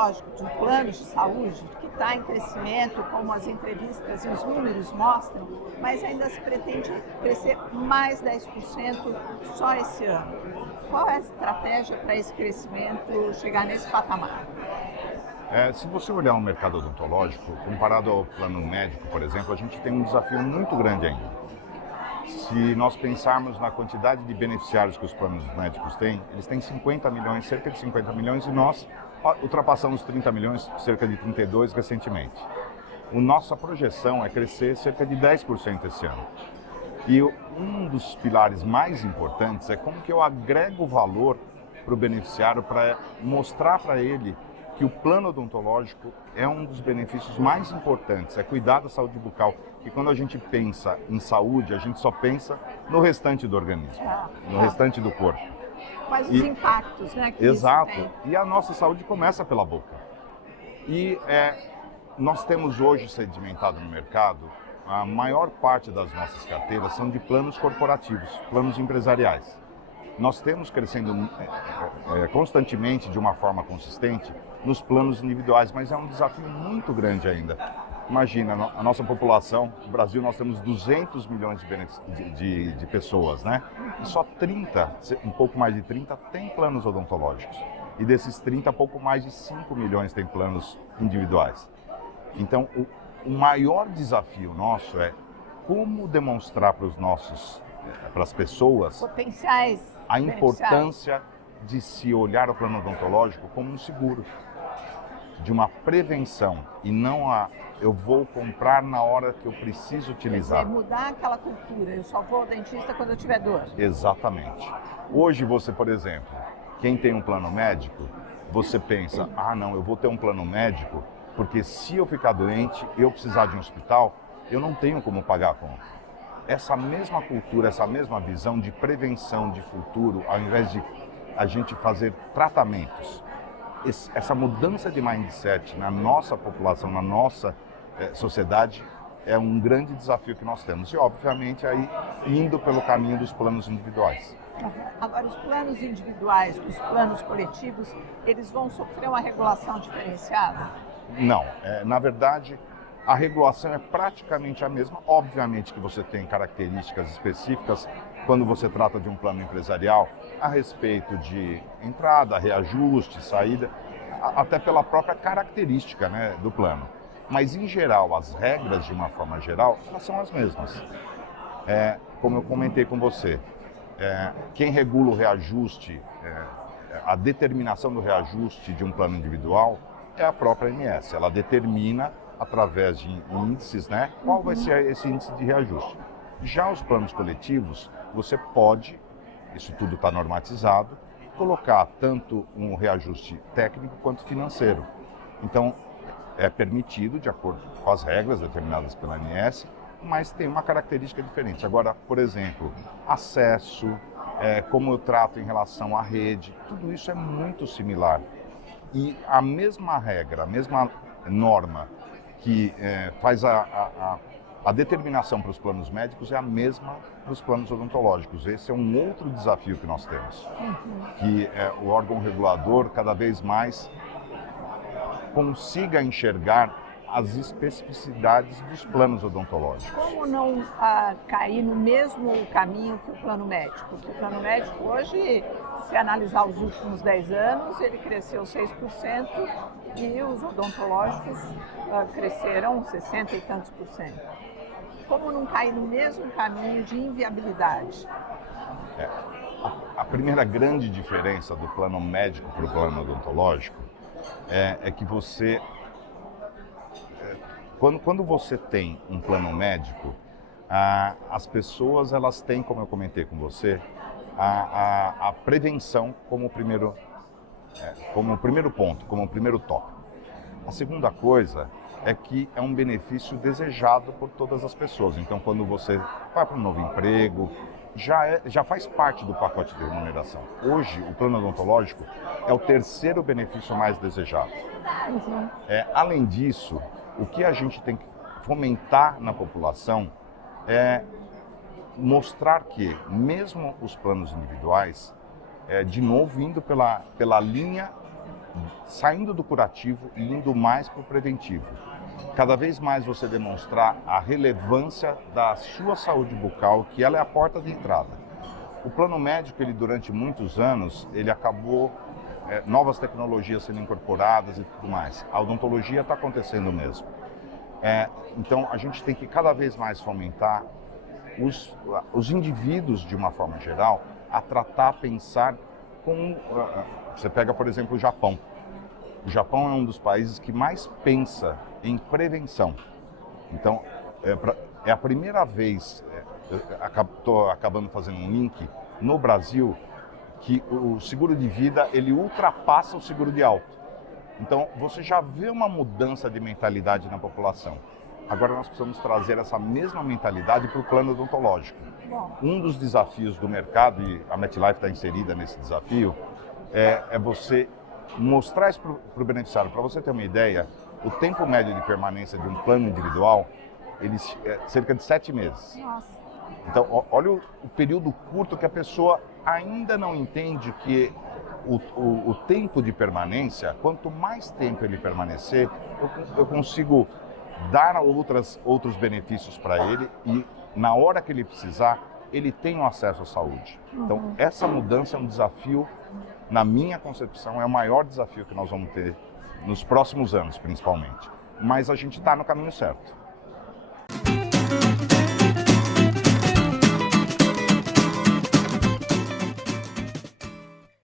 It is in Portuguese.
odontológico, de planos de saúde, que está em crescimento, como as entrevistas e os números mostram, mas ainda se pretende crescer mais 10% só esse ano. Qual é a estratégia para esse crescimento chegar nesse patamar? Se você olhar o mercado odontológico, comparado ao plano médico, por exemplo, a gente tem um desafio muito grande ainda. Se nós pensarmos na quantidade de beneficiários que os planos médicos têm, eles têm 50 milhões, cerca de 50 milhões, e nós ultrapassamos 30 milhões, cerca de 32 recentemente. Nossa projeção é crescer cerca de 10% esse ano. E um dos pilares mais importantes é como que eu agrego valor para o beneficiário, para mostrar para ele que o plano odontológico é um dos benefícios mais importantes, é cuidar da saúde bucal. E quando a gente pensa em saúde, a gente só pensa no restante do organismo, no restante do corpo. Quais os impactos, né, que Exato. isso tem? E a nossa saúde começa pela boca. E nós temos hoje sedimentado no mercado, a maior parte das nossas carteiras são de planos corporativos, planos empresariais. Nós temos crescendo constantemente, de uma forma consistente, nos planos individuais, mas é um desafio muito grande ainda. Imagina, a nossa população, no Brasil nós temos 200 milhões de pessoas, né? E só 30, um pouco mais de 30, tem planos odontológicos. E desses 30, pouco mais de 5 milhões tem planos individuais. Então, o maior desafio nosso é como demonstrar para as pessoas Potenciais a beneficiários. importância de se olhar o plano odontológico como um seguro, de uma prevenção, e não eu vou comprar na hora que eu preciso utilizar. Quer dizer, mudar aquela cultura, eu só vou ao dentista quando eu tiver dor. Exatamente. Hoje você, por exemplo, quem tem um plano médico, você pensa, não, eu vou ter um plano médico, porque se eu ficar doente, eu precisar de um hospital, eu não tenho como pagar a conta. Essa mesma cultura, essa mesma visão de prevenção de futuro, ao invés de a gente fazer tratamentos, essa mudança de mindset na nossa população, na nossa sociedade, é um grande desafio que nós temos. E, obviamente, aí indo pelo caminho dos planos individuais. Agora, os planos individuais, os planos coletivos, eles vão sofrer uma regulação diferenciada? Não, na verdade, a regulação é praticamente a mesma. Obviamente que você tem características específicas quando você trata de um plano empresarial a respeito de entrada, reajuste, saída, até pela própria característica, né, do plano. Mas, em geral, as regras, de uma forma geral, elas são as mesmas. Como eu comentei com você, quem regula o reajuste, a determinação do reajuste de um plano individual é a própria ANS. Ela determina, através de índices, né, qual vai ser esse índice de reajuste. Já os planos coletivos, você pode, isso tudo está normatizado, colocar tanto um reajuste técnico quanto financeiro. Então, é permitido, de acordo com as regras determinadas pela ANS, mas tem uma característica diferente. Agora, por exemplo, acesso, como eu trato em relação à rede, tudo isso é muito similar. E a mesma regra, a mesma norma que faz a determinação para os planos médicos é a mesma para os planos odontológicos. Esse é um outro desafio que nós temos, que o órgão regulador cada vez mais consiga enxergar as especificidades dos planos odontológicos. Como não cair no mesmo caminho que o plano médico? Porque o plano médico hoje, se analisar os últimos 10 anos, ele cresceu 6% e os odontológicos cresceram 60 e tantos por cento. Como não cair no mesmo caminho de inviabilidade? A primeira grande diferença do plano médico para o plano odontológico é que você... Quando você tem um plano médico, as pessoas elas têm, como eu comentei com você, a prevenção como o primeiro ponto, como o primeiro tópico. A segunda coisa é que é um benefício desejado por todas as pessoas. Então, quando você vai para um novo emprego, já faz parte do pacote de remuneração. Hoje, o plano odontológico é o terceiro benefício mais desejado. Além disso, o que a gente tem que fomentar na população é mostrar que, mesmo os planos individuais, de novo indo pela linha saindo do curativo e indo mais para o preventivo. Cada vez mais você demonstrar a relevância da sua saúde bucal, que ela é a porta de entrada. O plano médico, ele durante muitos anos, ele acabou novas tecnologias sendo incorporadas e tudo mais. A odontologia está acontecendo mesmo. Então, a gente tem que cada vez mais fomentar os indivíduos, de uma forma geral, a tratar, pensar com... Você pega, por exemplo, o Japão. O Japão é um dos países que mais pensa em prevenção. Então, é a primeira vez, estou acabando fazendo um link, no Brasil, que o seguro de vida ele ultrapassa o seguro de auto. Então, você já vê uma mudança de mentalidade na população. Agora nós precisamos trazer essa mesma mentalidade para o plano odontológico. Um dos desafios do mercado, e a MetLife está inserida nesse desafio, é você mostrar isso para o beneficiário. Para você ter uma ideia, o tempo médio de permanência de um plano individual é cerca de 7 meses. Nossa. Então, olha o período curto que a pessoa ainda não entende que o tempo de permanência, quanto mais tempo ele permanecer, eu consigo dar outros benefícios para ele e, na hora que ele precisar, ele tem o acesso à saúde. Então, essa mudança é um desafio, na minha concepção, é o maior desafio que nós vamos ter nos próximos anos, principalmente. Mas a gente está no caminho certo.